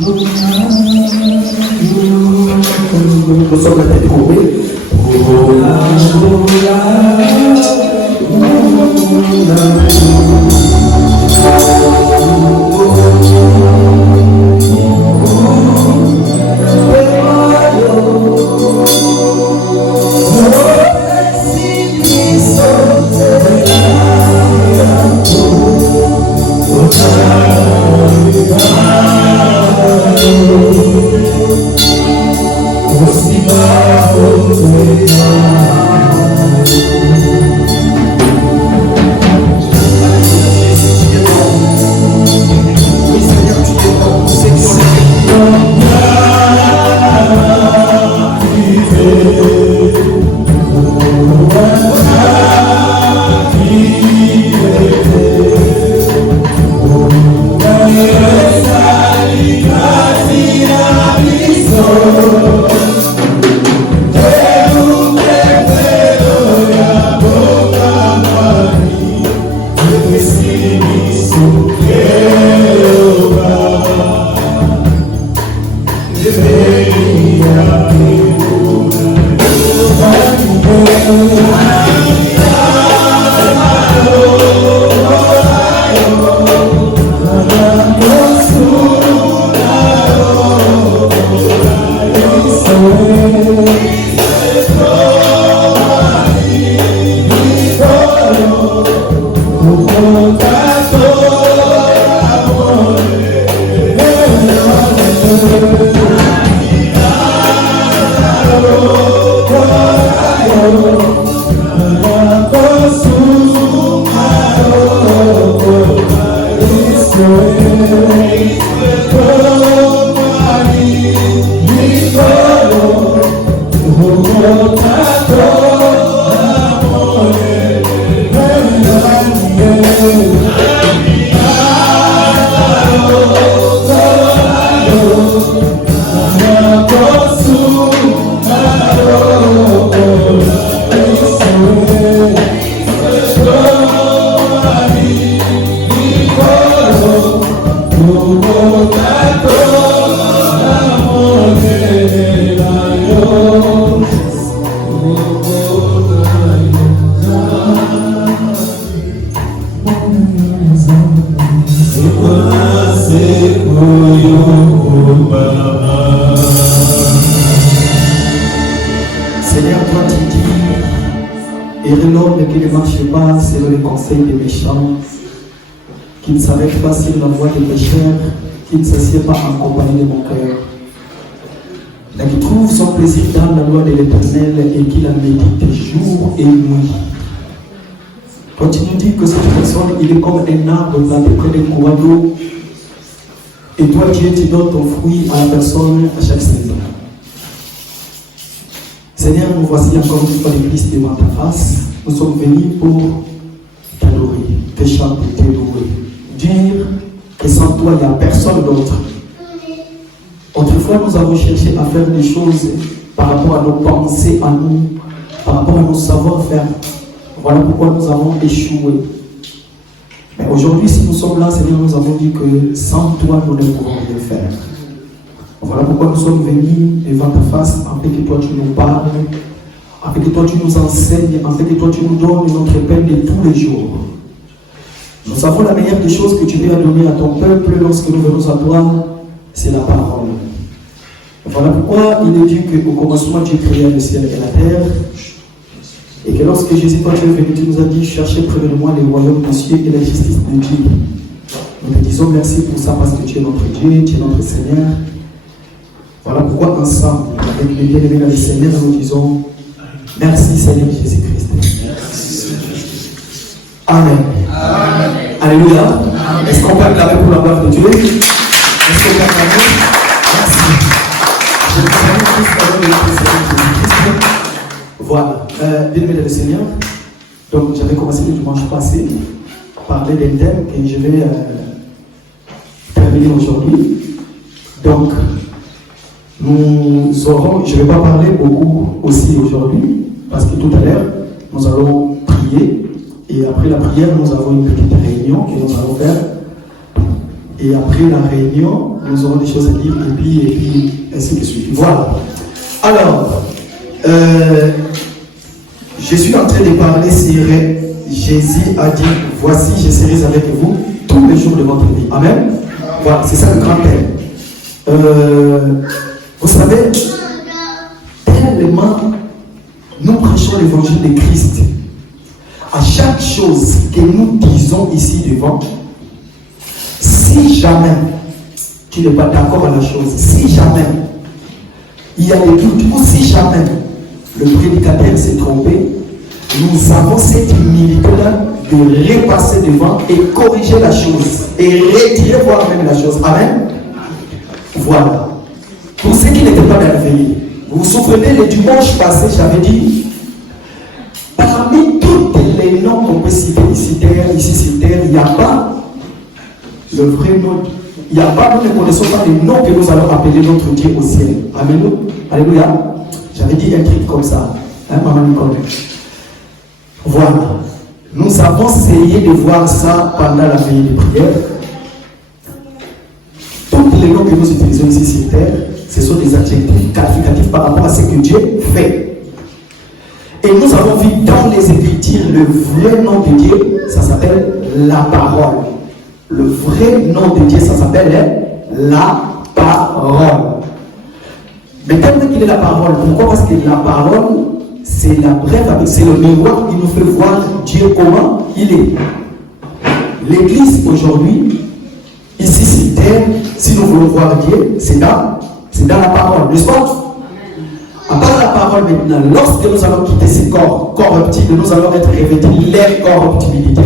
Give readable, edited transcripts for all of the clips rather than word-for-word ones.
Nous sommes la tête courée. Seigneur, toi tu dis, et l'homme qui ne marche pas selon les conseils des méchants, qui ne s'arrête pas sur la voie des pécheurs, qui ne s'assied pas en compagnie de mon cœur, mais qui trouve son plaisir dans la loi de l'Éternel et qui la médite jour et nuit. Toi tu nous dis que cette personne, il est comme un arbre planté près des courants d'eau, et toi Dieu, tu donnes ton fruit à la personne à chaque saison. Seigneur, nous voici encore une fois l'église devant ta face. Nous sommes venus pour t'adorer, te chanter, te louer. Dire que sans toi, il n'y a personne d'autre. Autrefois, nous avons cherché à faire des choses par rapport à nos pensées, à nous, par rapport à nos savoir-faire. Voilà pourquoi nous avons échoué. Mais aujourd'hui, si nous sommes là, Seigneur, nous avons dit que sans toi, nous ne pouvons rien faire. Voilà pourquoi nous sommes venus devant ta face, afin que toi tu nous parles, afin que toi tu nous enseignes, afin que toi tu nous donnes notre pain de tous les jours. Nous savons la meilleure des choses que tu veux donner à ton peuple lorsque nous venons à toi, c'est la parole. Voilà pourquoi il est dit qu'au commencement tu créais le ciel et la terre, et que lorsque Jésus, toi tu es venu, tu nous as dit, cherchez près de moi les royaumes des cieux et la justice de Dieu. Nous te disons merci pour ça parce que tu es notre Dieu, tu es notre Seigneur. Voilà pourquoi ensemble, avec les bien-aimés dans le Seigneur, nous disons merci Seigneur Jésus-Christ. Amen. Amen. Alléluia. Amen. Est-ce qu'on peut acclamer pour la gloire de Dieu? Est-ce qu'on peut acclamer? Merci. Je vous salue tous avec le Seigneur Jésus-Christ. Voilà. Bien-aimés dans le Seigneur, donc j'avais commencé le dimanche passé à parler d'un thème que je vais terminer aujourd'hui. Donc, nous aurons, je ne vais pas parler beaucoup aussi aujourd'hui, parce que tout à l'heure, nous allons prier, et après la prière, nous avons une petite réunion que nous allons faire. Et après la réunion, nous aurons des choses à dire, et puis ainsi de suite. Voilà. Alors, je suis en train de parler sur Jésus a dit, voici, je serai avec vous tous les jours de votre vie. Amen. Voilà, c'est ça le grand thème. Vous savez, tellement nous prêchons l'évangile de Christ. À chaque chose que nous disons ici devant, si jamais tu n'es pas d'accord à la chose, si jamais il y a des doutes, ou si jamais le prédicateur s'est trompé, nous avons cette humilité-là de repasser devant et corriger la chose et retirer voire même la chose. Amen. Voilà. Pour ceux qui n'étaient pas merveilleux, vous vous souvenez, le dimanche passé, j'avais dit, parmi tous les noms qu'on peut citer ici sur terre, il n'y a pas le vrai nom. Il n'y a pas, nous ne connaissons pas les noms que nous allons appeler notre Dieu au ciel. Amen. Alléluia. J'avais dit un truc comme ça. Hein, maman Nicole. Voilà. Nous avons essayé de voir ça pendant la veillée de prière. Tous les noms que nous utilisons ici sur terre, ce sont des adjectifs qualificatifs par rapport à ce que Dieu fait. Et nous avons vu dans les Écritures le vrai nom de Dieu, ça s'appelle la parole. Le vrai nom de Dieu, ça s'appelle la parole. Mais tellement qu'il est la parole, pourquoi? Parce que la parole, c'est la brève, c'est le miroir qui nous fait voir Dieu comment il est. L'Église aujourd'hui, ici sur terre, si nous voulons voir Dieu, c'est dans la parole, n'est-ce pas? À part la parole maintenant, lorsque nous allons quitter ces corps corruptibles, nous allons être revêtus l'incorruptibilité.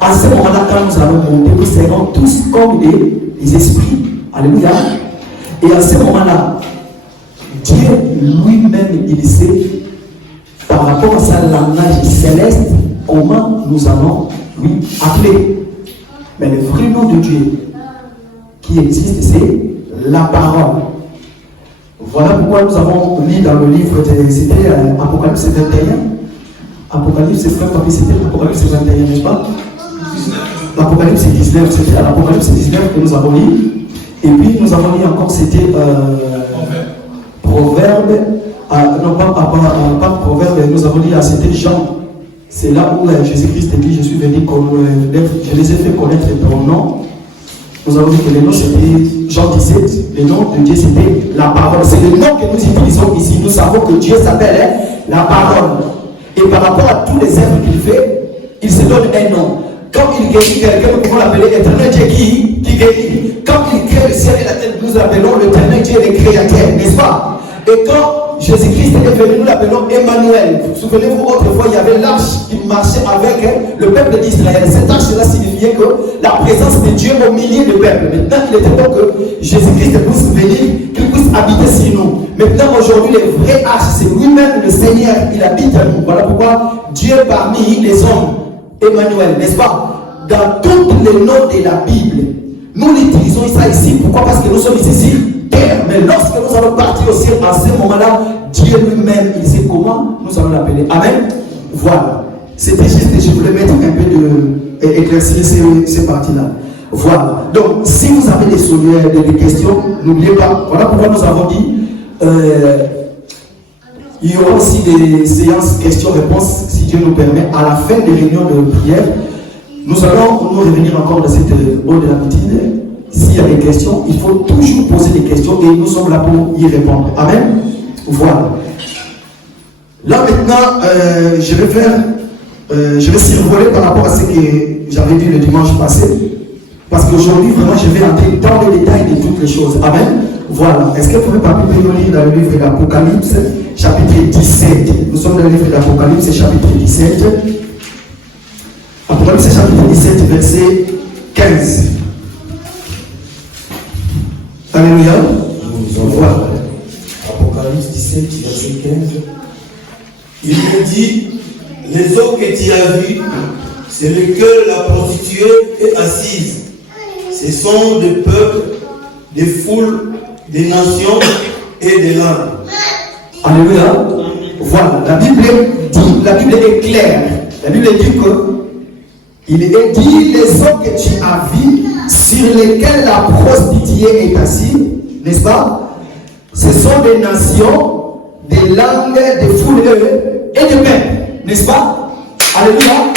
À ce moment-là, quand nous allons monter, nous serons tous comme des esprits. Alléluia. Et à ce moment-là, Dieu lui-même, il sait, par rapport à sa langage céleste, comment nous allons lui appeler. Mais le vrai nom de Dieu qui existe, c'est la parole. Voilà pourquoi nous avons lu dans le livre, c'était Apocalypse 21. Apocalypse, c'est frère papier, c'était Apocalypse 21, n'est-ce pas? L'Apocalypse 19, c'était à l'Apocalypse 19 que nous avons lu. Et puis nous avons lu encore, c'était Proverbe, non pas Proverbe, nous avons lu, c'était Jean. C'est là où Jésus-Christ dit, je suis venu, je les ai fait connaître ton nom. Nous avons dit que le nom c'était Jean 17, le nom de Dieu c'était la parole. C'est le nom que nous utilisons ici. Nous savons que Dieu s'appelle la parole. Et par rapport à tous les œuvres qu'il fait, il se donne un nom. Quand il guérit quelqu'un, nous pouvons l'appeler éternel Dieu qui guérit. Quand il crée le ciel et la terre, nous l'appelons l'éternel Dieu le créateur, n'est-ce pas? Et quand Jésus-Christ est venu, nous l'appelons Emmanuel. Souvenez-vous, autrefois, il y avait l'arche qui marchait avec le peuple d'Israël. Cette arche-là signifiait que la présence de Dieu au milieu du peuple. Maintenant, il était temps que Jésus-Christ puisse venir, qu'il puisse habiter sur nous. Maintenant, aujourd'hui, le vrai arche, c'est lui-même le Seigneur, il habite en nous. Voilà pourquoi Dieu parmi les hommes, Emmanuel, n'est-ce pas? Dans tous les noms de la Bible, nous l'utilisons ça ici. Pourquoi? Parce que nous sommes ici. Mais lorsque nous allons partir au ciel, à ce moment-là, Dieu lui-même, il sait comment nous allons l'appeler. Amen. Voilà. C'était juste que je voulais mettre un peu éclaircir ces parties-là. Voilà. Donc, si vous avez des questions, n'oubliez pas. Voilà pourquoi nous avons dit, il y aura aussi des séances questions-réponses, si Dieu nous permet, à la fin des réunions de prière. Nous allons nous revenir encore dans cette eau de l'habitude. S'il y a des questions, il faut toujours poser des questions et nous sommes là pour y répondre. Amen. Voilà. Là maintenant, je vais survoler par rapport à ce que j'avais dit le dimanche passé. Parce qu'aujourd'hui, vraiment, je vais entrer dans le détail de toutes les choses. Amen. Voilà. Est-ce que vous pouvez pas nous lire dans le livre d'Apocalypse, chapitre 17. Nous sommes dans le livre d'Apocalypse, chapitre 17. Apocalypse, chapitre 17, verset 15. Alléluia. Voilà. Apocalypse 17, verset 15. Il me dit, les eaux que tu as vues, c'est lequel la prostituée est assise. Ce sont des peuples, des foules, des nations et des langues. Alléluia. Voilà. La Bible est claire. La Bible dit que il est dit, les eaux que tu as vues, sur lesquels la prostituée est assise, n'est-ce pas? Ce sont des nations, des langues, des foules et des peuples, n'est-ce pas? Alléluia.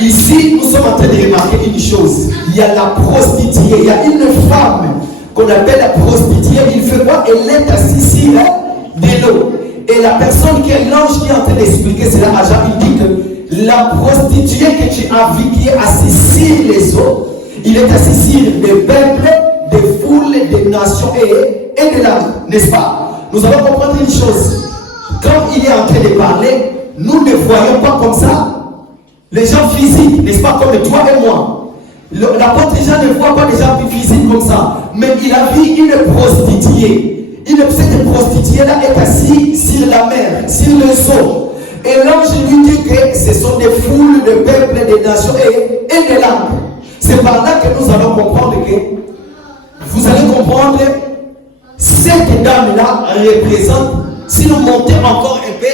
Ici, nous sommes en train de remarquer une chose. Il y a la prostituée, il y a une femme qu'on appelle la prostituée. Il fait quoi? Elle est assise sur de l'eau. Et la personne qui est l'ange qui est en train d'expliquer cela à Jean, il dit que la prostituée que tu as vue qui est assise sur les eaux, il est assis sur des peuples, des foules, des nations et des langues, n'est-ce pas? Nous allons comprendre une chose. Quand il est en train de parler, nous ne voyons pas comme ça les gens physiques, n'est-ce pas, comme toi et moi. L'apôtre Jean ne voit pas les gens physiques comme ça, mais il a vu une prostituée. Cette prostituée-là est assise sur la mer, sur les eaux. Et l'ange lui dit que ce sont des foules de peuples, des nations et des langues. C'est par là que nous allons comprendre que vous allez comprendre cette dame-là représente, si nous montons encore un peu,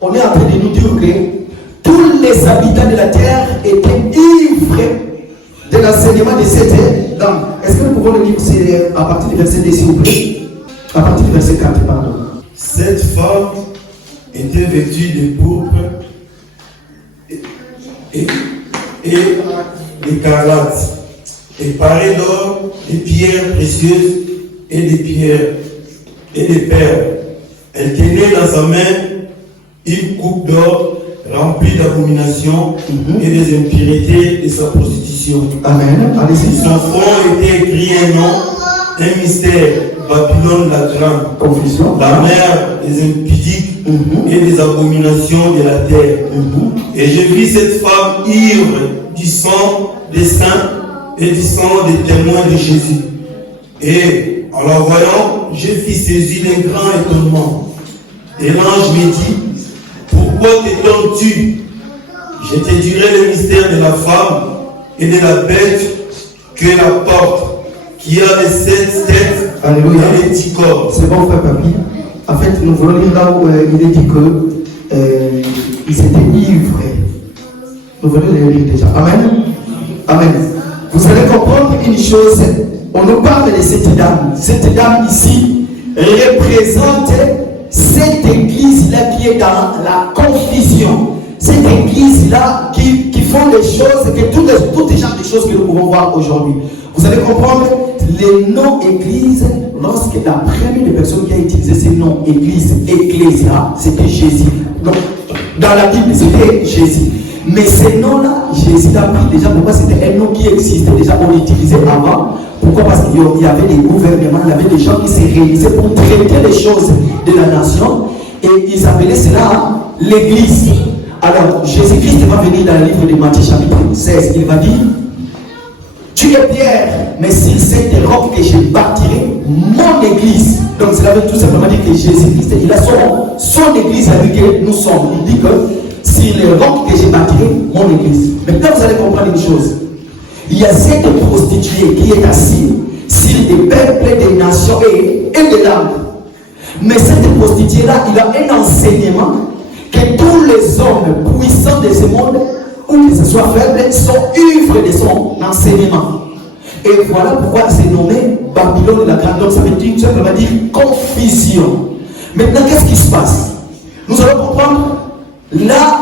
on est en train de nous dire que tous les habitants de la terre étaient ivres de l'enseignement de cette dame. Est-ce que nous pouvons le lire à partir du verset 2, s'il vous plaît? À partir du verset 4, pardon. Cette femme était vêtue de pourpre et d'écarlate, et parée d'or, des pierres précieuses et des pierres et des perles. Elle tenait dans sa main une coupe d'or remplie d'abominations et des impuretés de sa prostitution. Amen. Allez-y. Son front était écrit un nom, un mystère, Babylone la grande, confusion, la mère des impudiques et des abominations de la terre. Et je vis cette femme ivre du sang des saints et du sang des témoins de Jésus. Et en la voyant, je fus saisi d'un grand étonnement. Et l'ange me dit, pourquoi t'étonnes-tu? Je te dirai le mystère de la femme et de la bête que la porte, qui a les 7 têtes. Alléluia. Et les 10 corps. C'est bon, frère Papi. En fait, nous voulons lire là où il est dit qu'ils étaient ivres. Nous voulons le lire déjà. Amen. Amen. Vous allez comprendre une chose. On nous parle de cette dame. Cette dame ici représente cette église-là qui est dans la confusion. Cette église-là qui font des choses, que tous les genres de choses que nous pouvons voir aujourd'hui. Vous allez comprendre les noms église, lorsque la première des personnes qui a utilisé ces noms église, ecclésia, c'était Jésus. Donc, dans la Bible, c'était Jésus. Mais ces noms-là, Jésus l'a pris déjà. Pourquoi? C'était un nom qui existait déjà, on l'utilisait avant. Pourquoi? Parce qu'il y avait des gouvernements, il y avait des gens qui se réunisaient pour traiter les choses de la nation. Et ils appelaient cela l'église. Alors, Jésus-Christ va venir dans le livre de Matthieu chapitre 16. Il va dire, tu es Pierre, mais sur cette roc que je bâtirai mon église. Donc cela veut tout simplement dire que Jésus-Christ, il a son église avec laquelle nous sommes. Il dit que sur les rocs que je bâtirai mon église. Maintenant vous allez comprendre une chose. Il y a cette prostituée qui est assise sur des peuples, des nations et des langues. Mais cette prostituée-là, il a un enseignement que tous les hommes puissants de ce monde, ou que ce soit faible, sont ivres de son enseignement. Et voilà pourquoi c'est nommé Babylone la grande. Donc ça veut dire, ça veut dire confusion. Maintenant, qu'est-ce qui se passe? Nous allons comprendre. Là,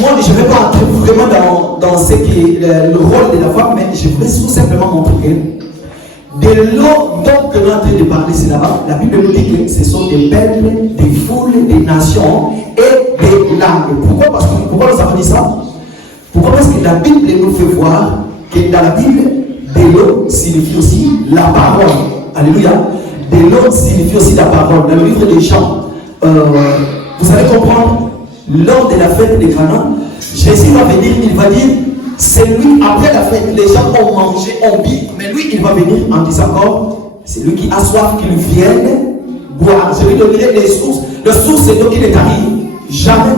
moi, je ne vais pas entrer vraiment dans ce qui est le rôle de la femme, mais je vais tout simplement montrer que de l'eau dont nous sommes en train de parler, c'est là-bas. La Bible nous dit que ce sont des peuples, des foules, des nations et des langues. Pourquoi nous avons dit ça? Pourquoi? Parce que la Bible nous fait voir que dans la Bible, de l'eau signifie aussi la parole. Alléluia. De l'eau signifie aussi la parole. Dans le livre des Jean, vous allez comprendre, lors de la fête des Cana, Jésus va venir, il va dire, c'est lui, après la fête, les gens ont mangé, ont bu, mais lui, il va venir en disant, oh, c'est lui qui a soif, qu'il vienne boire. Je lui donnerai les sources. La source, c'est donc il est arrivé. Jamais.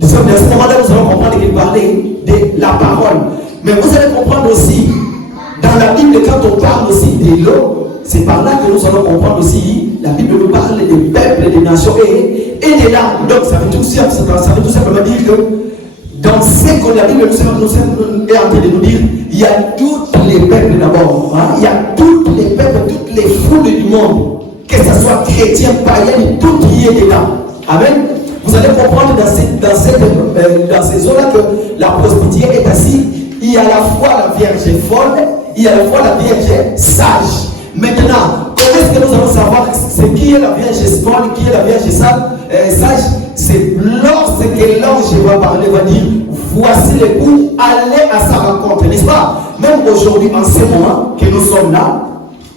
De ce moment-là, nous allons comprendre qu'il parlait de la parole. Mais vous allez comprendre aussi, dans la Bible, quand on parle aussi de l'eau, c'est par là que nous allons comprendre aussi, la Bible nous parle des peuples, des nations et des langues. Donc ça veut tout simplement dire que dans dans ce que la Bible est en train de nous dire, il y a tous les peuples d'abord. Hein? Il y a tous les peuples, toutes les foules du monde, que ce soit chrétien, païen, tout y est dedans. Amen. Vous allez comprendre dans ces zones-là que la prostituée est assise. Il y a à la fois la Vierge folle, il y a à la fois la Vierge sage. Maintenant, comment est-ce que nous allons savoir qui est la Vierge folle, qui est la Vierge sage? C'est lorsque l'ange va parler, va dire, voici l'époux, allez à sa rencontre, n'est-ce pas? Même aujourd'hui, en ce moment que nous sommes là,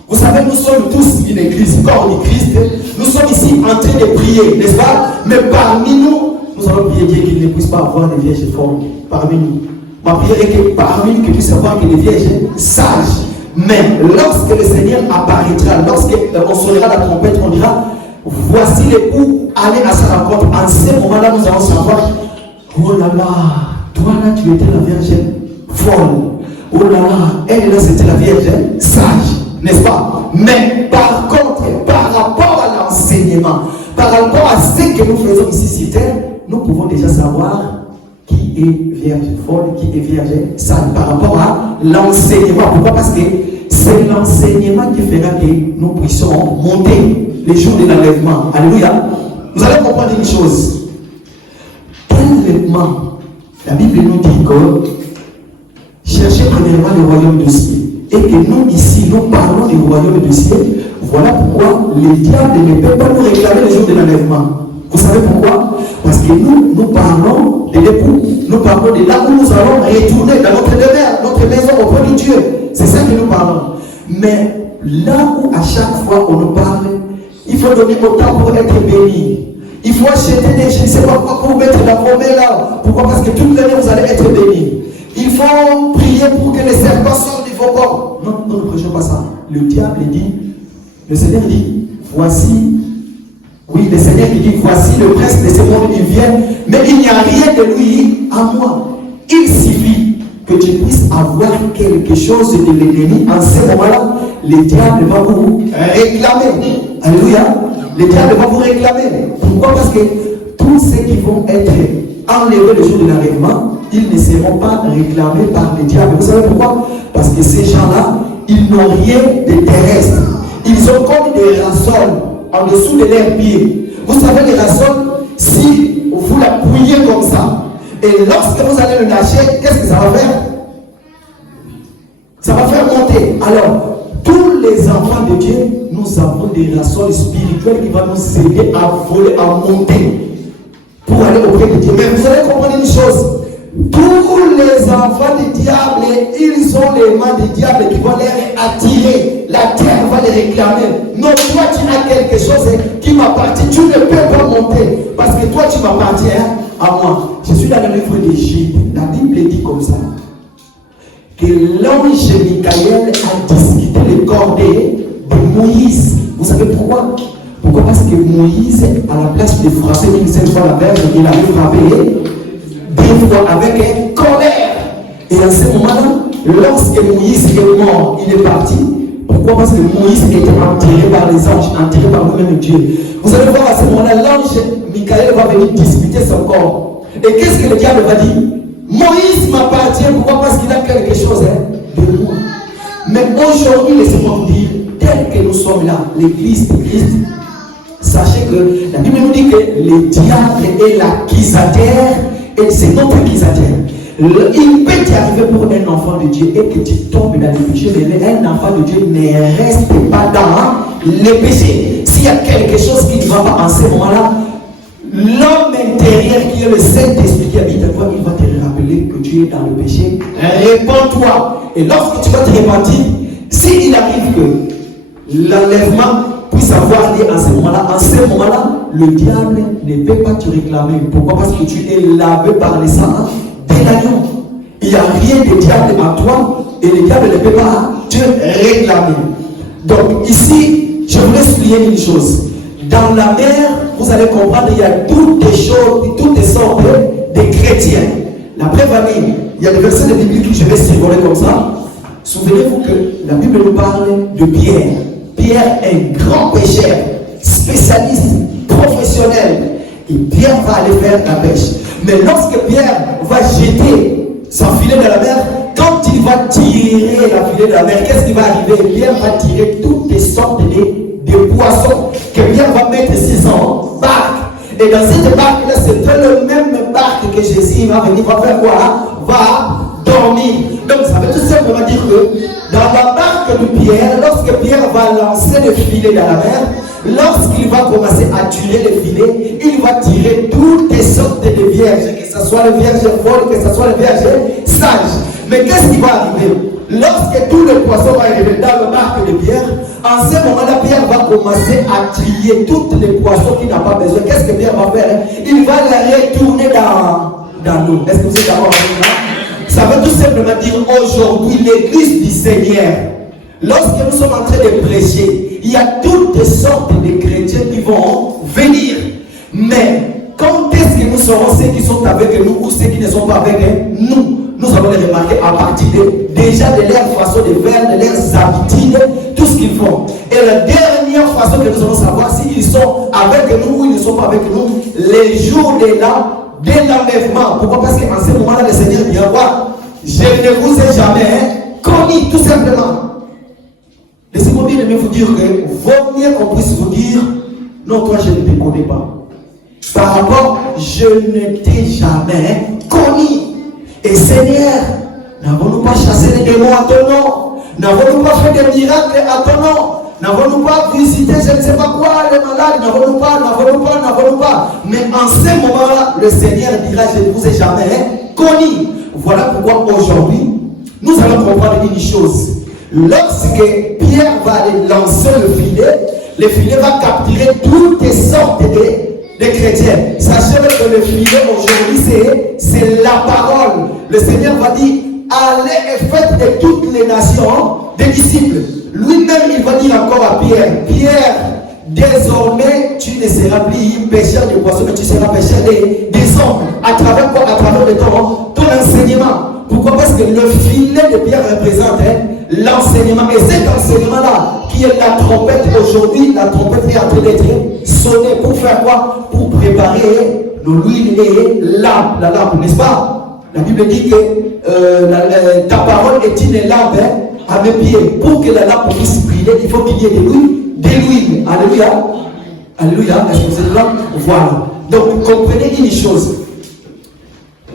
vous savez, nous sommes tous une église, corps du Christ. Nous sommes ici en train de prier, n'est-ce pas? Mais parmi nous, nous allons prier Dieu qu'il ne puisse pas avoir des vierges folles parmi nous. Ma prière est que parmi nous, qu'il puisse avoir que des vierges sages. Mais lorsque le Seigneur apparaîtra, lorsqu'on sonnera la trompette, on dira, voici l'époux, allez à sa rencontre. En ce moment-là, nous allons savoir, oh là là, toi là, tu étais la vierge folle. Oh là là, elle là, c'était la vierge sage. N'est-ce pas? Mais par contre, par rapport à l'enseignement, par rapport à ce que nous faisons ici sur terre, nous pouvons déjà savoir qui est vierge folle, qui est vierge sage, par rapport à l'enseignement. Pourquoi? Parce que c'est l'enseignement qui fera que nous puissions monter les jours de l'enlèvement. Alléluia. Vous allez comprendre une chose. L'enlèvement, la Bible nous dit que cherchez premièrement le royaume de ciel. Et que nous ici, nous parlons du royaume du ciel. Voilà pourquoi les diables ne peuvent pas nous réclamer le jour de l'enlèvement. Vous savez pourquoi? Parce que nous parlons de l'époux. Nous parlons de là où nous allons retourner dans notre demeure, notre maison auprès de Dieu. C'est ça que nous parlons. Mais là où à chaque fois on nous parle, il faut donner autant pour être béni. Il faut acheter des, je ne sais pas quoi, pour mettre la promesse là. Pourquoi? Parce que toute l'année vous allez être béni. Il faut prier pour que les serpents sortent de vos corps. Non, nous ne prêchons pas ça. Le diable dit, le Seigneur dit, voici, oui, le Seigneur dit, voici le prince de ce monde, il vient, mais il n'y a rien de lui à moi. Il suffit que tu puisses avoir quelque chose de l'ennemi. En ce moment-là, le diable va vous réclamer. Alléluia. Le diable va vous réclamer. Pourquoi? Parce que tous ceux qui vont être enlevés le jour de l'enlèvement, ils ne seront pas réclamés par le diable. Vous savez pourquoi? Parce que ces gens-là, ils n'ont rien de terrestre. Ils ont comme des rassoles en dessous de leurs pieds. Vous savez, les rassoles, si vous la pouillez comme ça, et lorsque vous allez le lâcher, qu'est-ce que ça va faire? Ça va faire monter. Alors, tous les enfants de Dieu, nous avons des rassoles spirituelles qui vont nous aider à voler, à monter pour aller auprès de Dieu. Mais vous allez comprendre une chose. Tous les enfants du diable, ils ont les mains du diable qui vont les attirer. La terre va les réclamer. Non, toi tu as quelque chose qui m'appartient. Tu ne peux pas monter. Parce que toi tu m'appartiens à moi. Je suis dans le livre d'Égypte. La Bible dit comme ça. Que l'ange Michael a discuté le cordée de Moïse. Vous savez pourquoi? Pourquoi? Parce que Moïse, à la place de frapper une seule fois la verge, il avait frappé deux fois avec colère. Et à ce moment-là, lorsque Moïse est mort, il est parti. Pourquoi? Parce que Moïse était enterré par les anges, enterré par nous-mêmes Dieu. Vous allez voir à ce moment-là, l'ange Michael va venir disputer son corps. Et qu'est-ce que le diable va dire? Moïse m'appartient. Pourquoi? Parce qu'il a quelque chose de moi. Mais aujourd'hui, laissez-moi vous dire, tel que nous sommes là, l'église de Christ, sachez que la Bible nous dit que le diable est l'accusateur, et c'est notre accusateur. Il peut t'arriver pour un enfant de Dieu et que tu tombes dans le péché, mais un enfant de Dieu ne reste pas dans le péché. S'il y a quelque chose qui ne va pas en ce moment-là, l'homme intérieur qui est le Saint-Esprit qui habite en toi, il va te rappeler que tu es dans le péché. Répands-toi. Et lorsque tu vas te repentir, s'il arrive que l'enlèvement puisse avoir lieu en ce moment-là, le diable ne peut pas te réclamer. Pourquoi? Parce que tu es lavé par le sang de l'agneau. Il n'y a rien de diable en toi et le diable ne peut pas te réclamer. Donc ici, je voulais expliquer une chose. Dans la mer, vous allez comprendre, il y a toutes des choses, toutes des sortes de chrétiens. La preuve, il y a des versets de Bible que je vais survoler comme ça. Souvenez-vous que la Bible nous parle de Pierre. Pierre est un grand pêcheur, spécialiste, professionnel. Et Pierre va aller faire la pêche. Mais lorsque Pierre va va jeter son filet dans la mer, quand il va tirer la filet de la mer, qu'est-ce qui va arriver? Pierre va tirer toutes les sortes de poissons que Pierre va mettre sur son barque. Et dans cette barque-là, c'est le même barque que Jésus va venir, va faire quoi? Va dormir. Donc ça veut tout simplement dire que dans la barque de Pierre, lorsque Pierre va lancer le filet dans la mer, lorsqu'il va commencer à tirer le filet, il va tirer toutes les sortes de vierges, que ce soit les vierges folles, que ce soit les vierges sages. Mais qu'est-ce qui va arriver? Lorsque tous les poissons vont arriver dans la barque de Pierre, en ce moment-là, Pierre va commencer à trier tous les poissons qu'il n'a pas besoin. Qu'est-ce que Pierre va faire? Il va les retourner dans l'eau. Est-ce que vous êtes d'accord avec moi? Ça veut tout simplement dire aujourd'hui, l'église du Seigneur, lorsque nous sommes en train de prêcher, il y a toutes sortes de chrétiens qui vont venir. Mais quand est-ce que nous serons ceux qui sont avec nous ou ceux qui ne sont pas avec nous? Nous allons les remarquer à partir déjà de leur façon de faire, de leurs habitudes, tout ce qu'ils font. Et la dernière façon que nous allons savoir s'ils sont avec nous ou ils ne sont pas avec nous, les jours de l'enlèvement. Pourquoi? Parce qu'en ce moment-là, le Seigneur dit quoi? Je ne vous ai jamais connu, tout simplement. Laissez-moi bien vous dire que vaut mieux qu'on puisse vous dire, non, toi je ne te connais pas. Par rapport, je ne t'ai jamais connu. Et Seigneur, n'avons-nous pas chassé les démons à ton nom? N'avons-nous pas fait des miracles à ton nom? N'avons-nous pas visité je ne sais pas quoi, les malades? N'avons-nous pas. Mais en ce moment-là, le Seigneur dira, je ne vous ai jamais connu. Voilà pourquoi aujourd'hui, nous allons comprendre une chose. Lorsque Pierre va aller lancer le filet va capturer toutes les sortes de chrétiens. Sachez que le filet aujourd'hui, c'est la parole. Le Seigneur va dire, allez et faites de toutes les nations des disciples. Lui-même, il va dire encore à Pierre, Pierre, désormais, tu ne seras plus pécheur de poissons, mais tu seras pécheur des hommes. À travers quoi? À travers ton enseignement. Pourquoi? Parce que le filet de Pierre représente l'enseignement. Et cet enseignement-là, qui est la trompette aujourd'hui, la trompette est en train d'être sonnée. Pour faire quoi? Pour préparer l'huile et la lampe, n'est-ce pas? La Bible dit que ta parole est une lampe à mes pieds. Pour que la lampe puisse briller, il faut qu'il y ait de l'huile. Alléluia. Alléluia. Est-ce que vous êtes là? Voilà. Donc, comprenez une chose.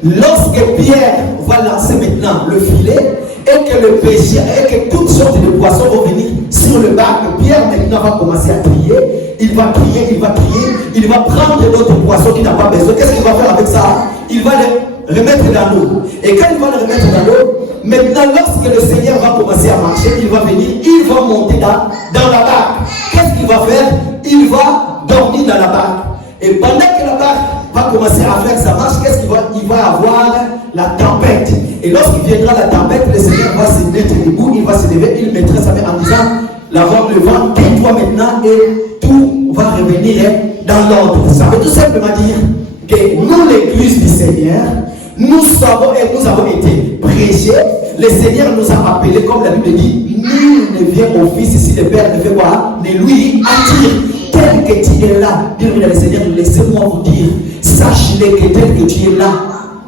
Lorsque Pierre va lancer maintenant le filet, et que le péché, et que toutes sortes de poissons vont venir sur le bac, Pierre maintenant va commencer à crier. Il va prendre d'autres poissons qu'il n'a pas besoin. Qu'est-ce qu'il va faire avec ça? Il va les remettre dans l'eau. Et quand il va les remettre dans l'eau, maintenant lorsque le Seigneur va commencer à marcher, il va venir, il va monter dans la barque. Qu'est-ce qu'il va faire? Il va dormir dans la barque. Et pendant que la barque va commencer à faire sa marche, qu'est-ce qu'il va? Il va avoir la tempête. Et lorsqu'il viendra la tempête, le Seigneur va se mettre debout, il va se lever, il mettra sa main en disant, le vent, tais-toi maintenant et tout va revenir dans l'ordre. Ça veut tout simplement dire que nous, l'église du Seigneur, nous savons et nous avons été prêchés. Le Seigneur nous a appelés, comme la Bible dit, nul ne vient au Fils si le Père ne fait quoi? Ne lui attire. Tel que tu es là, dis-le le Seigneur, laissez-moi vous dire, sache-le que tel que tu es là,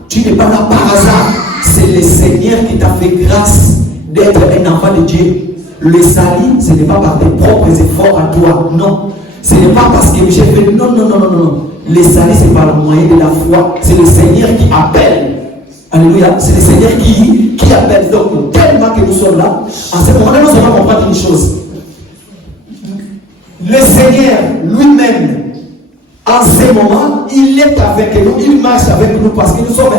tu n'es pas là par hasard. C'est le Seigneur qui t'a fait grâce d'être un enfant de Dieu. Le salut, ce n'est pas par tes propres efforts à toi, non. Ce n'est pas parce que j'ai fait, non. Le salut, c'est par le moyen de la foi. C'est le Seigneur qui appelle. Alléluia. C'est le Seigneur qui appelle. Donc, tellement que nous sommes là, en ce moment-là, nous allons comprendre une chose. Le Seigneur lui-même, en ce moment, il est avec nous, il marche avec nous parce que nous sommes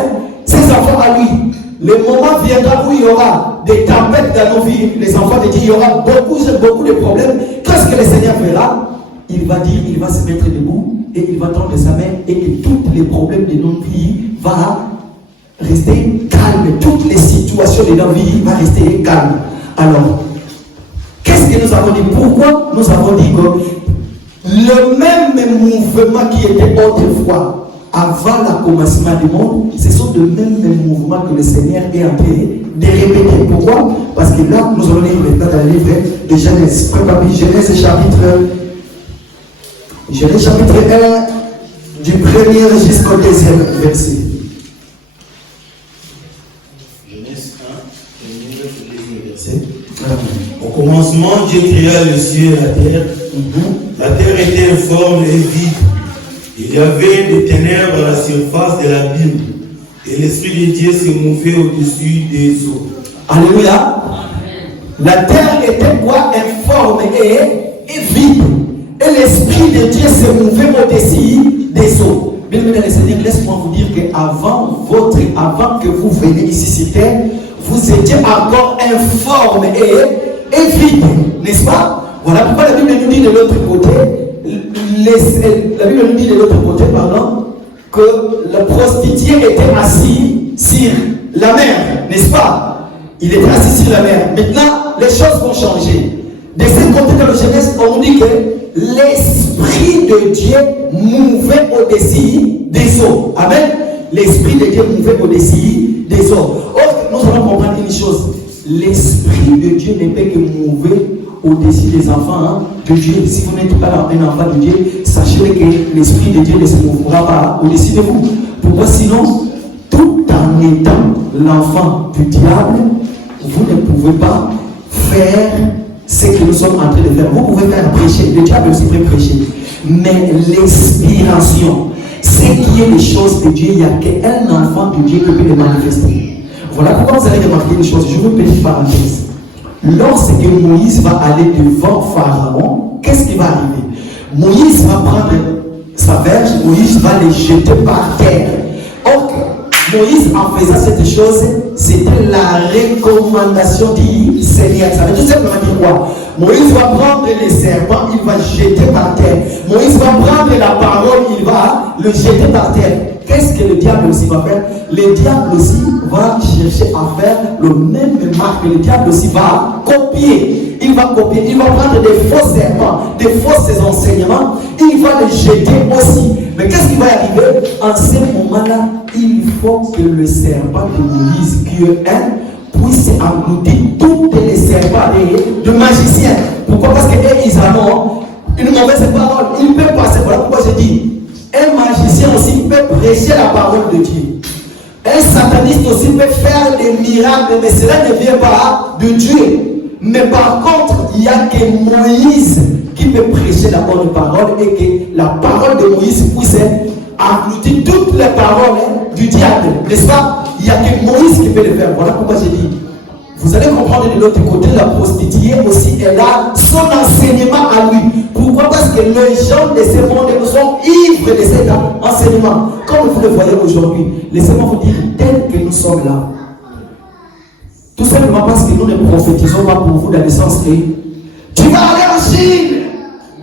ses enfants à lui. Le moment viendra où il y aura des tempêtes dans nos vies, les enfants de Dieu, il y aura beaucoup de problèmes. Qu'est-ce que le Seigneur fera? Il va dire, il va se mettre debout et il va tendre sa main et que tous les problèmes de nos vies vont rester calmes. Toutes les situations de nos vies vont rester calmes. Alors, qu'est-ce que nous avons dit? Pourquoi nous avons dit que le même mouvement qui était autrefois, avant le commencement du monde, ce sont de mêmes mouvements que le Seigneur est en train de répéter. Pourquoi? Parce que là, nous allons lire maintenant dans le livre de Genèse. Préparez Genèse chapitre 1, du premier jusqu'au deuxième verset. Genèse 1, verset. Au commencement, Dieu créa le ciel et la terre. La terre était informe et vide. Il y avait des ténèbres à la surface de l'abîme. Et l'Esprit de Dieu se mouvait au-dessus des eaux. Alléluia. La terre était quoi? Informe et vide. Et l'Esprit de Dieu se mouvait au-dessus des eaux. Bien aimé dans le Seigneur, laisse-moi vous dire qu'avant que vous veniez ici sur terre, vous étiez encore informe et vide, n'est-ce pas? Voilà pourquoi la Bible nous dit de l'autre côté, que le prostitué était assis sur la mer, n'est-ce pas? Il était assis sur la mer. Maintenant, les choses vont changer. De ce côté de la Genèse, on nous dit que l'Esprit de Dieu mouvait au-dessus des eaux. Amen. L'Esprit de Dieu mouvait au-dessus des eaux. Or, nous allons comprendre une chose. L'Esprit de Dieu ne peut que mouver au-dessus des enfants de Dieu. Si vous n'êtes pas un enfant de Dieu, sachez que l'Esprit de Dieu ne se mouvera pas au-dessus de vous. Pourquoi sinon, tout en étant l'enfant du diable, vous ne pouvez pas faire ce que nous sommes en train de faire. Vous pouvez faire prêcher, le diable aussi peut prêcher. Mais l'inspiration, ce qui est les choses de Dieu, il n'y a qu'un enfant de Dieu qui peut les manifester. Voilà pourquoi vous allez remarquer une chose. Je vous une petite parenthèse. Lorsque Moïse va aller devant Pharaon, qu'est-ce qui va arriver? Moïse va prendre sa verge, Moïse va les jeter par terre. Or, Moïse, en faisant cette chose, c'était la recommandation du Seigneur. Ça veut tout simplement dire quoi? Moïse va prendre les serpents, il va jeter par terre. Moïse va prendre la parole, il va le jeter par terre. Qu'est-ce que le diable aussi va faire? Le diable aussi va chercher à faire le même marque. Le diable aussi va copier. Il va copier. Il va prendre des faux serpents, des fausses enseignements. Il va les jeter aussi. Mais qu'est-ce qui va arriver? En ce moment-là, il faut que le serpent de Moïse, qui est un, puisse engloutir tous les serpents de magiciens. Pourquoi? Parce qu'ils ont une mauvaise parole. Ils peuvent passer. Voilà pourquoi je dis. Un magicien aussi peut prêcher la parole de Dieu. Un sataniste aussi peut faire des miracles, mais cela ne vient pas de Dieu. Mais par contre, il n'y a que Moïse qui peut prêcher la bonne parole et que la parole de Moïse puisse engloutir toutes les paroles du diable. N'est-ce pas? Il n'y a que Moïse qui peut le faire. Voilà pourquoi j'ai dit. Vous allez comprendre de l'autre côté, la prostituée aussi, elle a son enseignement à lui. Pourquoi? Parce que les gens de ce monde sont ivres de cet enseignement. Comme vous le voyez aujourd'hui, laissez-moi vous dire, tel que nous sommes là, tout simplement parce que nous ne prophétisons pas pour vous dans le sens que tu vas aller en Chine,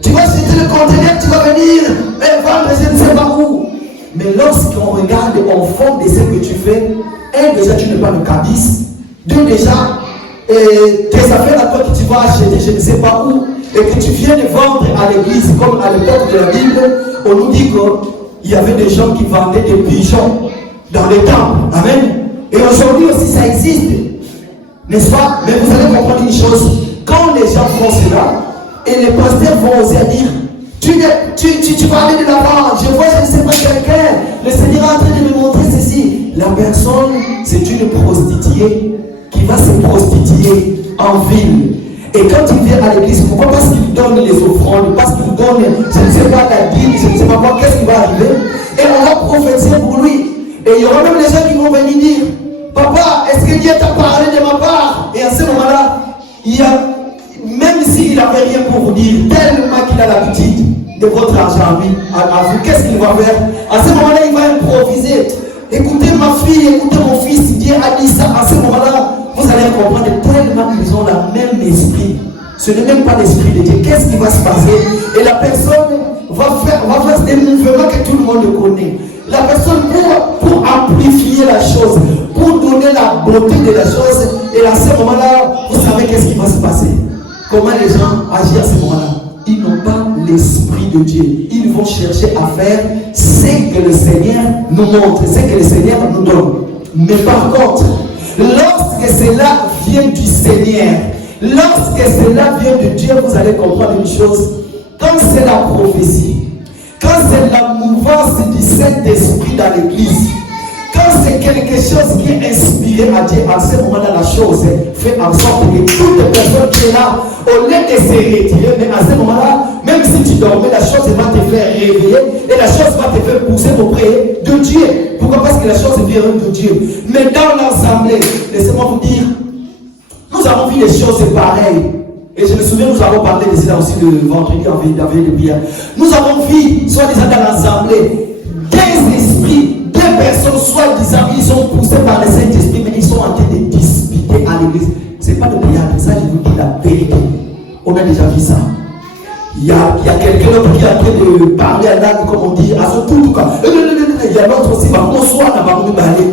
tu vas jeter le conteneur, tu vas venir et vendre je ne sais pas où. Mais lorsqu'on regarde au fond de ce que tu fais, déjà tu n'es pas le cabis. Deux, déjà, tes affaires à toi que tu vas acheter, je ne sais pas où, et que tu viens de vendre à l'église, comme à l'époque de la Bible, on nous dit qu'il y avait des gens qui vendaient des pigeons dans les temples. Amen. Et aujourd'hui aussi, ça existe. N'est-ce pas? Mais vous allez comprendre une chose. Quand les gens font cela, et les pasteurs vont oser dire, tu vas aller de l'avant, je vois, je ne sais pas quelqu'un, le Seigneur est en train de me montrer ceci. La personne, c'est une prostituée qui va se prostituer en ville. Et quand il vient à l'église, pourquoi? Parce qu'il donne les offrandes, parce qu'il donne, je ne sais pas, la Bible, je ne sais pas quoi, qu'est-ce qui va arriver? Et on va prophétiser pour lui. Et il y aura même les gens qui vont venir dire, papa, est-ce que Dieu t'a parlé de ma part? Et à ce moment-là, il y a, même s'il n'avait rien pour vous dire, tellement qu'il a l'habitude de votre argent à lui, à vous, qu'est-ce qu'il va faire? À ce moment-là, il va improviser. Écoutez ma fille, écoutez mon fils, Dieu a dit ça. À ce moment-là, vous allez comprendre tellement qu'ils ont le même esprit. Ce n'est même pas l'esprit de Dieu. Qu'est-ce qui va se passer? Et la personne va faire des mouvements que tout le monde connaît. La personne, pour amplifier la chose, pour donner la beauté de la chose, et à ce moment-là, vous savez qu'est-ce qui va se passer? Comment les gens agissent à ce moment-là? Ils n'ont pas l'esprit de Dieu. Ils vont chercher à faire ce que le Seigneur nous montre, ce que le Seigneur nous donne. Mais par contre, lorsque cela vient du Seigneur, lorsque cela vient de Dieu, vous allez comprendre une chose. Quand c'est la prophétie, quand c'est la mouvance du Saint-Esprit dans l'église, quand c'est quelque chose qui est inspiré viens à Dieu, à ce moment-là, la chose fait en sorte que toute personne qui est là, au lieu de se retirer, mais à ce moment-là, même si tu dormais, la chose va te faire réveiller et la chose va te faire pousser auprès de Dieu. Pourquoi? Parce que la chose vient de Dieu. Mais dans l'assemblée, laissez-moi vous dire, nous avons vu des choses pareilles. Et je me souviens, nous avons parlé de cela aussi le vendredi en veille de prière. Nous avons vu, soi-disant dans l'assemblée, des esprits, des personnes, soi-disant, ils sont poussés par les Saint-Esprit, mais ils sont en train de disputer à l'église. Ce n'est pas le théâtre, ça je vous dis la vérité. On a déjà vu ça. Il y a quelqu'un d'autre qui est en train de parler à l'âme, comme on dit, à ce tout cas. Il y a l'autre aussi, bonsoir, on va nous parler.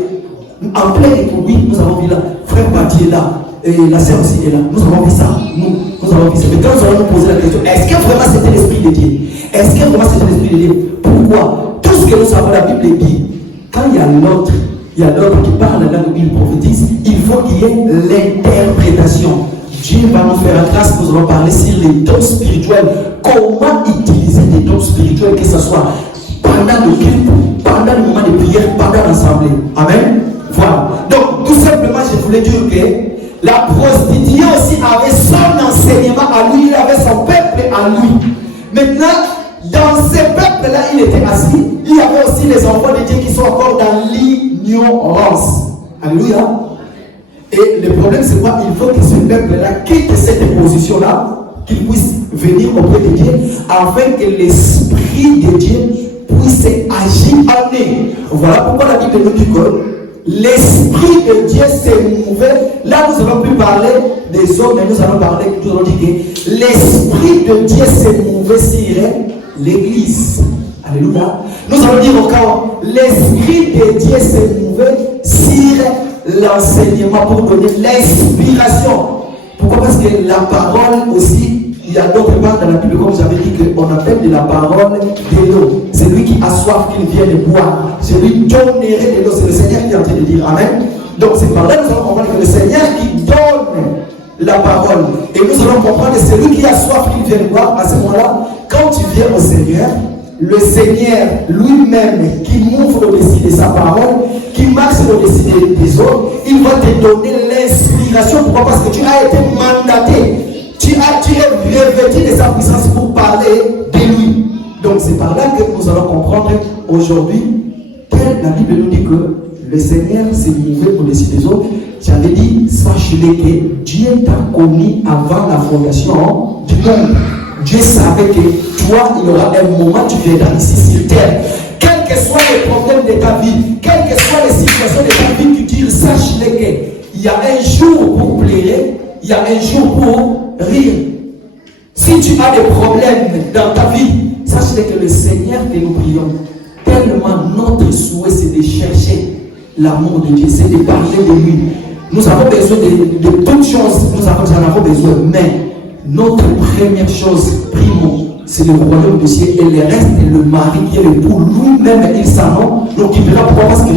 En plein écoute, oui, nous avons vu là. Frère Bati est là. Et la sœur aussi est là. Nous avons vu ça. Nous avons vu ça. Mais quand nous allons nous poser la question, est-ce que vraiment c'était l'Esprit de Dieu? Est-ce que vraiment c'était l'Esprit de Dieu? Pourquoi? Tout ce que nous savons, la Bible dit, quand il y a l'autre qui parle la langue, il prophétise, il faut qu'il y ait l'interprétation. Dieu va nous faire grâce, nous allons parler sur les dons spirituels. Comment utiliser les dons spirituels, que ce soit pendant le culte, pendant le moment de prière, pendant l'assemblée. Amen. Voilà. Donc, tout simplement, je voulais dire que la prostituée aussi avait son enseignement à lui, il avait son peuple à lui. Maintenant, dans ce peuple-là, il était assis. Il y avait aussi les enfants de Dieu qui sont encore dans l'ignorance. Alléluia. Et le problème, c'est quoi? Il faut que ce peuple-là quitte cette position-là, qu'il puisse venir auprès de Dieu, afin que l'Esprit de Dieu puisse agir en eux. Voilà pourquoi la Bible nous dit que l'Esprit de Dieu s'est mouvé. Là, nous allons plus parler des hommes, mais nous allons parler, nous allons dire que l'Esprit de Dieu s'est mouvé sur l'Église. Alléluia. Nous allons dire encore, l'Esprit de Dieu s'est mouvé sur l'enseignement pour donner l'inspiration. Pourquoi? Parce que la parole aussi, il y a d'autres parts dans la Bible, comme j'avais dit, qu'on appelle de la parole de l'eau. C'est lui qui a soif qu'il vienne boire. C'est lui qui donnerait de l'eau. C'est le Seigneur qui est en train de dire Amen. Donc c'est par là que nous allons comprendre que le Seigneur qui donne la parole. Et nous allons comprendre que c'est lui qui a soif qu'il vienne boire. À ce moment-là, quand tu viens au Seigneur, le Seigneur lui-même qui m'ouvre au-dessus de sa parole, qui marche au-dessus des autres, il va te donner l'inspiration. Pourquoi? Parce que tu as été mandaté. Tu es revêtu de sa puissance pour parler de lui. Donc c'est par là que nous allons comprendre aujourd'hui que la Bible nous dit que le Seigneur s'est mouvé au-dessus des autres. J'avais dit, sache-le que Dieu t'a connu avant la fondation du monde. Dieu savait que toi, il y aura un moment, tu viendras ici sur terre. Quels que soient les problèmes de ta vie, quelles que soient les situations de ta vie, tu dis, sache-le qu'il y a un jour pour pleurer, il y a un jour pour rire. Si tu as des problèmes dans ta vie, sache que le Seigneur que nous prions, tellement notre souhait c'est de chercher l'amour de Dieu, c'est de parler de lui. Nous avons besoin de toutes choses, nous en avons besoin, mais notre première chose, primo, c'est le royaume de Dieu et le reste, le mari qui est le pour lui-même, il s'en l'occupera. Pourquoi? Parce que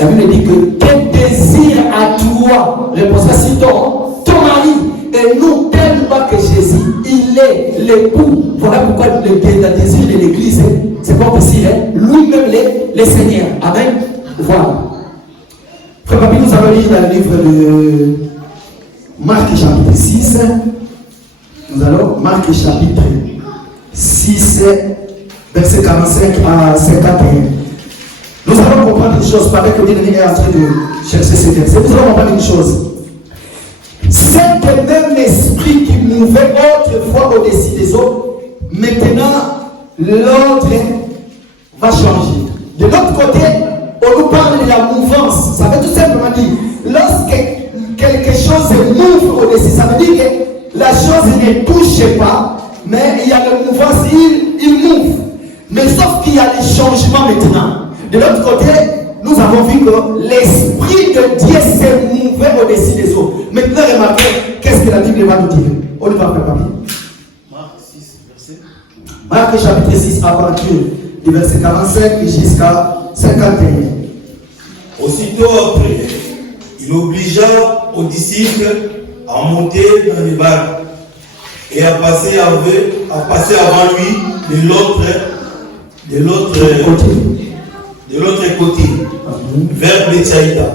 la Bible dit que quel désir à toi reposera sur ton mari. Et nous, tellement que Jésus, il est l'époux. Voilà pourquoi le désir de l'église, c'est pas possible. Lui-même, le Seigneur. Amen. Voilà. Frère Papi, nous allons lire dans le livre de Marc chapitre 6. Nous allons, Marc chapitre 6, verset 45 à 51. Nous allons comprendre une chose, pendant que l'ennemi est en train de chercher ces versets. Nous allons comprendre une chose. C'est le même esprit qui mouvait autrefois au-dessus des autres. Maintenant, l'autre va changer. De l'autre côté, on nous parle de la mouvance. Ça veut tout simplement dire, lorsque quelque chose mouve au-dessus, ça veut dire que la chose ne touche pas, mais il y a le mouvement, il mouve. Mais sauf qu'il y a des changements maintenant. De l'autre côté, nous avons vu que l'Esprit de Dieu s'est mouvé au-dessus des autres. Maintenant, remarquez, qu'est-ce que la Bible va nous dire? On y va faire papier. Marc 6, verset. Marc chapitre 6, à partir du verset 45 jusqu'à 51. Aussitôt après, il obligea aux disciples à monter dans les barques et à passer avant lui de l'autre côté, vers Bethsaïda.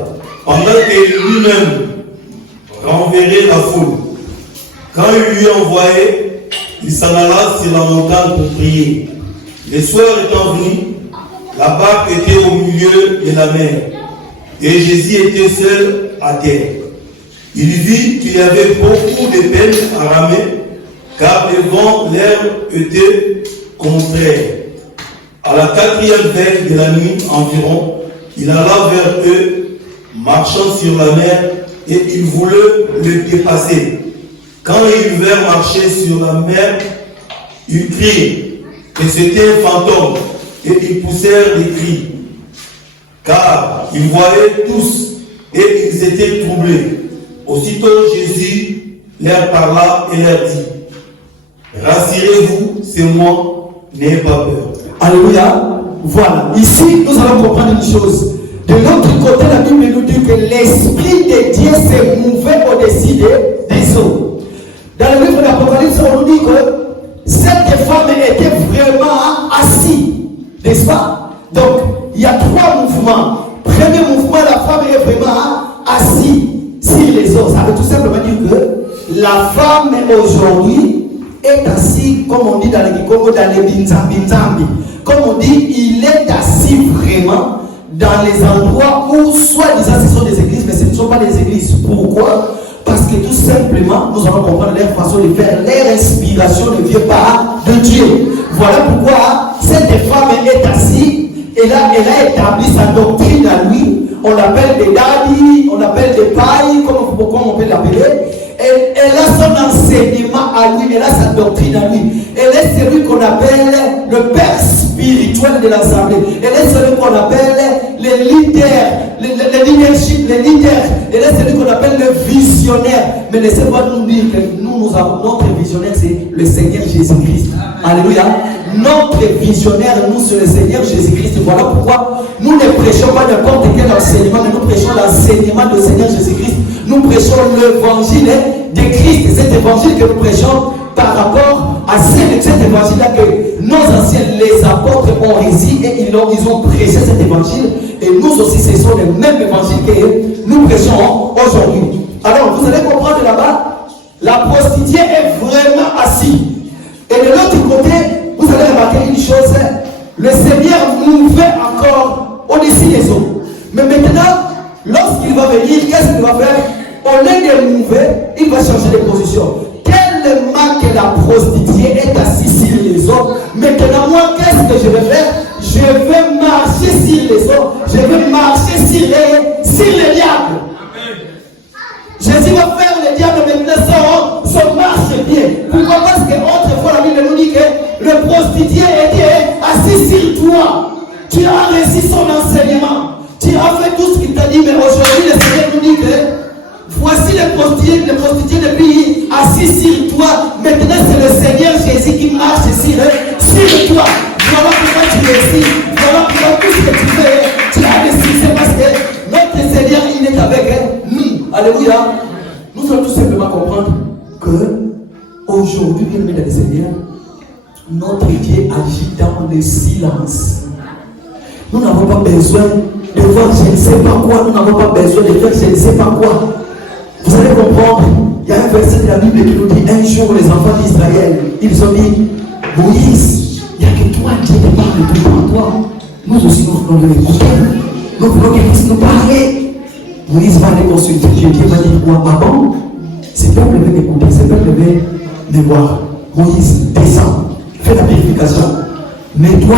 pendant que lui-même renverrait la foule. Quand il lui envoyait, il s'en alla sur la montagne pour prier. Le soir étant venu, la barque était au milieu de la mer et Jésus était seul à terre. Il vit qu'il y avait beaucoup de peine à ramer car le vent, l'air était contraire. À la 4e veille de la nuit environ, il alla vers eux, marchant sur la mer, et il voulait le dépasser. Quand ils vinrent marcher sur la mer, ils crient que c'était un fantôme, et ils poussèrent des cris, car ils voyaient tous, et ils étaient troublés. Aussitôt Jésus leur parla et leur dit: rassurez-vous, c'est moi, n'ayez pas peur. Alléluia. Voilà. Ici, nous allons comprendre une chose. De l'autre côté, la Bible nous dit que l'Esprit de Dieu s'est mouvé au-dessus des eaux. Dans le livre d'Apocalypse, on nous dit que cette femme était vraiment assise. N'est-ce pas? Donc, il y a 3 mouvements. Premier mouvement, la femme est vraiment assise sur les eaux. Ça veut tout simplement dire que la femme aujourd'hui est assise, comme on dit dans les Kikongo, dans les Binzambi. Comme on dit, il est assis vraiment dans les endroits où, soi-disant, ce sont des églises, mais ce ne sont pas des églises. Pourquoi? Parce que tout simplement, nous allons comprendre leur façon de faire. Leur inspiration ne vient pas de Dieu. Voilà pourquoi cette femme est assise et là, elle a établi sa doctrine à lui. On l'appelle des dadis, on l'appelle des pailles, comme on peut l'appeler. Elle a son enseignement à lui, elle a sa doctrine à lui. Elle est celui qu'on appelle le père spirituel de l'assemblée. Elle est celui qu'on appelle les leaders, les leaders. Elle est celui qu'on appelle le visionnaire. Mais laissez-moi nous dire que nous avons notre visionnaire, c'est le Seigneur Jésus-Christ. Alléluia. Notre visionnaire, nous, c'est le Seigneur Jésus-Christ. Voilà pourquoi nous ne prêchons pas n'importe quel enseignement, mais nous prêchons l'enseignement du Seigneur Jésus-Christ. Nous prêchons l'évangile de Christ. Et cet évangile que nous prêchons par rapport à cet évangile-là que nos anciens, les apôtres, ont réussi et ils ont prêché cet évangile. Et nous aussi, ce sont les mêmes évangiles que nous prêchons aujourd'hui. Alors, vous allez comprendre là-bas, la prostituée est vraiment assise. Et de l'autre côté, vous allez remarquer une chose, le Seigneur nous fait encore au-dessus des eaux. Mais maintenant, lorsqu'il va venir, qu'est-ce qu'il va faire? Au lieu de mouver, il va changer de position. Tellement que la prostituée est assise sur les eaux. Maintenant, moi, qu'est-ce que je vais faire? Je vais marcher sur les eaux. Je vais marcher sur les diables. Jésus va faire le diable maintenant, son marche bien. Pourquoi? Parce qu'autrefois, la Bible nous dit que le prostitué était assis sur toi. Tu as reçu son enseignement. Tu as fait tout ce qu'il t'a dit, mais aujourd'hui, le Seigneur nous dit que voici les prostituées depuis assis sur toi. Maintenant, c'est le Seigneur Jésus qui marche sur toi. Voilà pourquoi tu es ici. Voilà pourquoi tout ce que tu fais, tu as réussi. C'est parce que notre Seigneur, il est avec nous. Alléluia. Nous allons tout simplement comprendre que aujourd'hui, bien aimé dans le Seigneur, notre Dieu agit dans le silence. Nous n'avons pas besoin de voir je ne sais pas quoi. Nous n'avons pas besoin de faire je ne sais pas quoi. Vous allez comprendre, il y a un verset de la Bible qui nous dit un jour les enfants d'Israël, ils ont dit Moïse, il n'y a que toi Dieu te parle tout le temps à toi. Nous aussi nous voulons l'écouter. Nous voulons qu'il puisse nous parler. Moïse va aller consulter Dieu. Dieu va dire quoi? Ah bon? Ce peuple devait m'écouter, ce peuple devait me voir. Moïse, descends, fais la purification, nettoie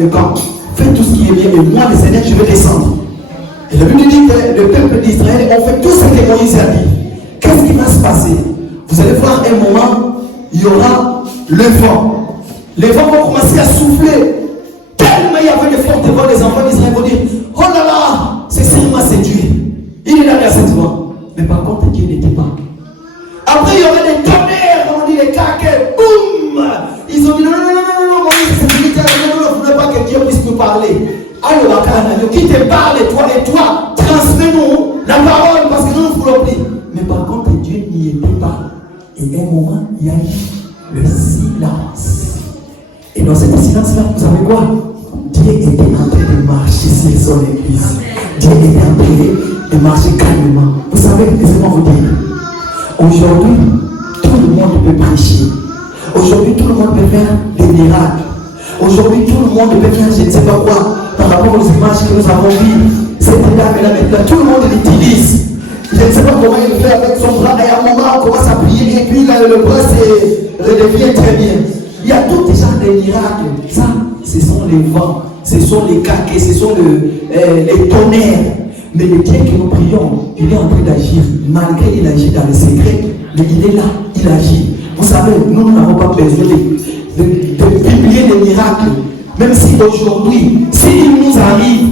le camp, fais tout ce qui est bien. Et moi, le Seigneur, je vais descendre. Et la Bible dit que le peuple d'Israël a fait tout ce que Moïse a dit. Qu'est-ce qui va se passer? Vous allez voir un moment, il y aura le vent. Les vents vont commencer à souffler. Tellement il y avait de fortes vents, les enfants d'Israël vont dire oh là là, c'est sûrement c'est Dieu. Il est là à cette vent. Mais par contre, Dieu n'était pas. Après, il y aura des tonnerres, on dit les caquets, boum. Ils ont dit non, Moïse, c'est militaire, non, vous ne voulez pas que Dieu puisse nous parler. Alors, qui te parle, et toi, transmets-nous la parole parce que nous ne voulons plus. Mais par contre, Dieu n'y était pas. Et à un moment, il y a eu le silence. Et dans cet silence-là, vous savez quoi? Dieu était en train de marcher sur son église. Dieu était en train de marcher calmement. Vous savez, laissez-moi vous dire, aujourd'hui, tout le monde peut prêcher. Aujourd'hui, tout le monde peut faire des miracles. Aujourd'hui, tout le monde peut faire je ne sais pas quoi par rapport aux images que nous avons vues. Cette dame-là maintenant, tout le monde l'utilise. Je ne sais pas comment il fait avec son bras, et à un moment on commence à prier et puis là, le bras redevient très bien. Il y a tout déjà des miracles. Ça, ce sont les vents, ce sont les caquets, ce sont les tonnerres. Mais le Dieu que nous prions, il est en train d'agir. Malgré qu'il agit dans le secret, mais il est là, il agit. Vous savez, nous n'avons pas besoin de publier des miracles. Même si aujourd'hui, s'il nous arrive,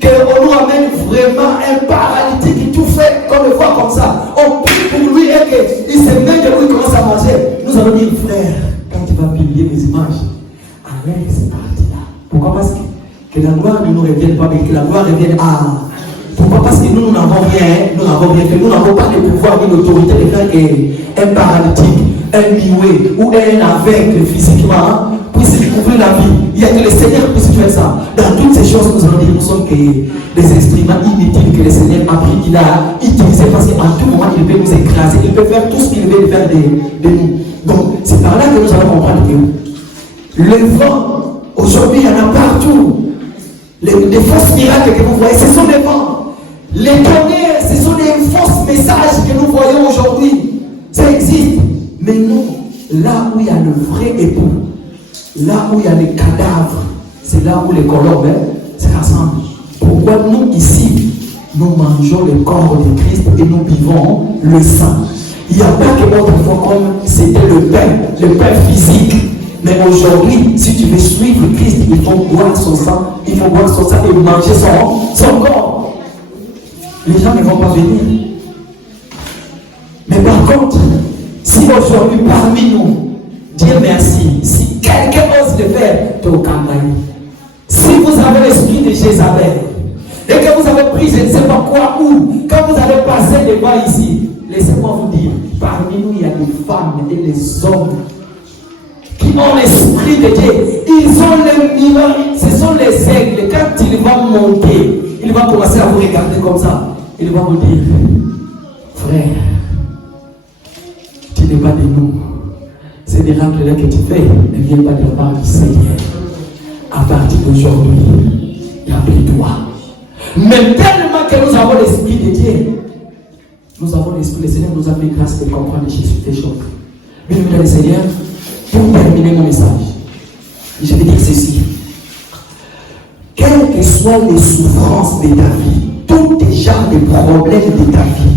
qu'on nous amène vraiment un paralytique qui tout fait, qu'on le voit comme ça, on prie pour lui et qu'il se met de lui, commence à manger. Nous allons dire, frère, quand tu vas publier mes images, arrête cette partie-là. Pourquoi? Parce que la gloire ne nous revienne pas, mais que la gloire revienne à. Pourquoi? Parce que nous n'avons rien, nous n'avons pas le pouvoir ni l'autorité de faire un paralytique, un muet ou un aveugle physiquement puisse découvrir la vie. Il y a que le Seigneur qui puisse faire ça. Dans toutes ces choses, nous allons dire, nous sommes que des instruments inutiles que le Seigneur a pris, qu'il a utilisé parce qu'en tout moment, il peut nous écraser, il peut faire tout ce qu'il veut faire de nous. Donc, c'est par là que nous allons comprendre que le vent, aujourd'hui, il y en a partout. Les fausses miracles que vous voyez, ce sont des vents. Les tonnerres, ce sont des fausses messages que nous voyons aujourd'hui. Ça existe. Mais nous, là où il y a le vrai époux, là où il y a les cadavres, c'est là où les colombes se rassemblent. Pourquoi nous, ici, nous mangeons le corps de Christ et nous buvons le sang? Il n'y a pas que autrefois comme c'était le pain physique. Mais aujourd'hui, si tu veux suivre Christ, il faut boire son sang, et manger son corps. Les gens ne vont pas venir. Mais par contre, si aujourd'hui parmi nous, Dieu merci, si quelqu'un ose le faire, tu es au Cambrai. Si vous avez l'esprit de Jézabel, et que vous avez pris je ne sais pas quoi où, quand vous allez passer devant ici, laissez-moi vous dire, parmi nous il y a des femmes et des hommes qui ont l'esprit de Dieu. Ils ont les miracles, ce sont les aigles. Quand il va monter, il va commencer à vous regarder comme ça. Il va vous dire, frère, tu n'es pas de nous. Ces miracles-là que tu fais ne viennent pas de la part du Seigneur. À partir d'aujourd'hui, il a pris toi. Mais tellement que nous avons l'esprit de Dieu, nous avons l'esprit, le Seigneur nous a fait grâce de comprendre des choses. Bien le Seigneur, pour terminer mon message, je vais dire ceci. Quelles que soient les souffrances de ta vie, tous les genres de problèmes de ta vie,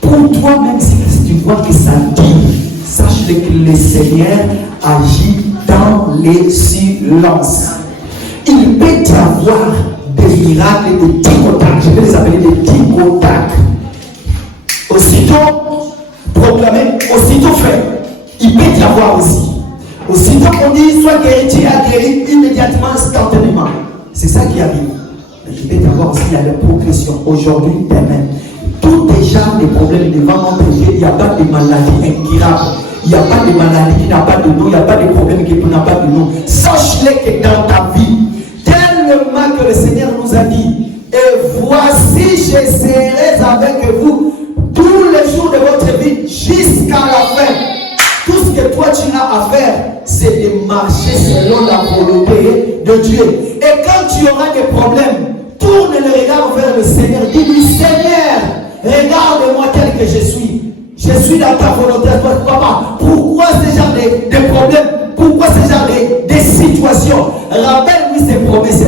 pour toi, même si tu vois que ça dit, sache que le Seigneur agit dans les silences. Il peut y avoir des miracles de tic-au-tac. Je vais les appeler des tic-au-tac. Aussitôt proclamé, aussitôt fait. Il peut y avoir aussi. Aussitôt qu'on dit soit guéri, tu as guéri immédiatement, instantanément. C'est ça qui arrive. Mais il peut y avoir aussi la progression. Aujourd'hui, demain. Tous les genres de problèmes de vraiment prêcher, il n'y a pas de maladie incurable. Il n'y a pas de maladie qui n'a pas de nom, il n'y a pas de problème qui n'a pas de nom. Sache-le que dans ta vie, tellement que le Seigneur nous a dit, et voici, je serai avec vous tous les jours de votre vie jusqu'à la fin. Tout ce que toi tu as à faire, c'est de marcher selon la volonté de Dieu. Et quand tu auras des problèmes, tourne le regard vers le Seigneur. Dis-lui, Seigneur, regarde-moi tel que je suis. Je suis dans ta volonté, toi, papa. Pourquoi ce genre de problèmes? Pourquoi ce genre de situations? Rappelle-lui ses promesses.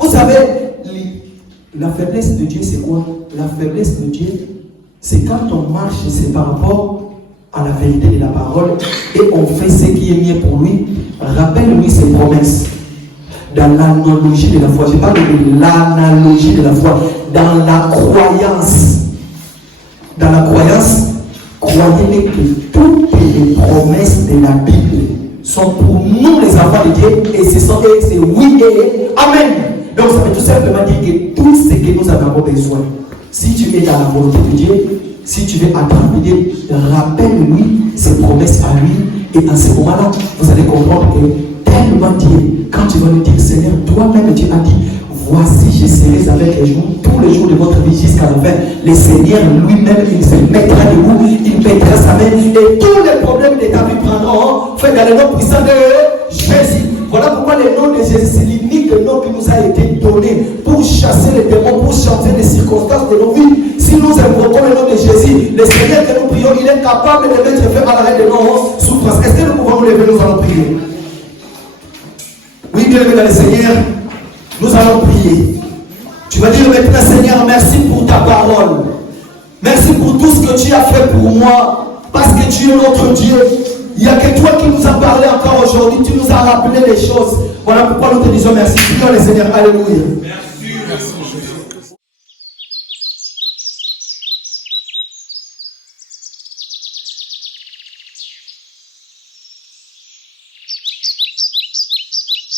Vous savez, la faiblesse de Dieu, c'est quoi? La faiblesse de Dieu, c'est quand on marche, c'est par rapport à la vérité de la parole et on fait ce qui est mieux pour lui. Rappelle-lui ses promesses. Dans l'analogie de la foi, je parle de l'analogie de la foi, dans la croyance. Dans la croyance, croyez que toutes les promesses de la Bible sont pour nous les enfants de Dieu et c'est oui et amen. Donc ça veut tout simplement dire que tout ce que nous avons besoin, si tu es dans la volonté de Dieu, si tu veux attendre Dieu, rappelle-lui ses promesses à lui et en ce moment-là, vous allez comprendre que tellement Dieu, quand tu vas lui dire Seigneur, toi-même tu as dit, voici, je serai avec vous tous les jours de votre vie jusqu'à la fin. Le Seigneur lui-même, il se mettra debout, il mettra sa main et tous les problèmes de ta vie prendront fin dans le nom puissant de Jésus. Voilà pourquoi le nom de Jésus, c'est l'unique nom qui nous a été donné pour chasser les démons, pour changer les circonstances de nos vies. Si nous invoquons le nom de Jésus, le Seigneur que nous prions, il est capable de mettre fin à l'arrêt de nos souffrances. Est-ce que nous pouvons nous lever, nous allons prier? Oui, bien aimé dans le Seigneur, nous allons prier. Tu vas dire maintenant, Seigneur, merci pour ta parole. Merci pour tout ce que tu as fait pour moi. Parce que tu es notre Dieu. Il n'y a que toi qui nous as parlé encore aujourd'hui. Tu nous as rappelé les choses. Voilà pourquoi nous te disons merci. Prions le Seigneur. Alléluia. Merci, merci.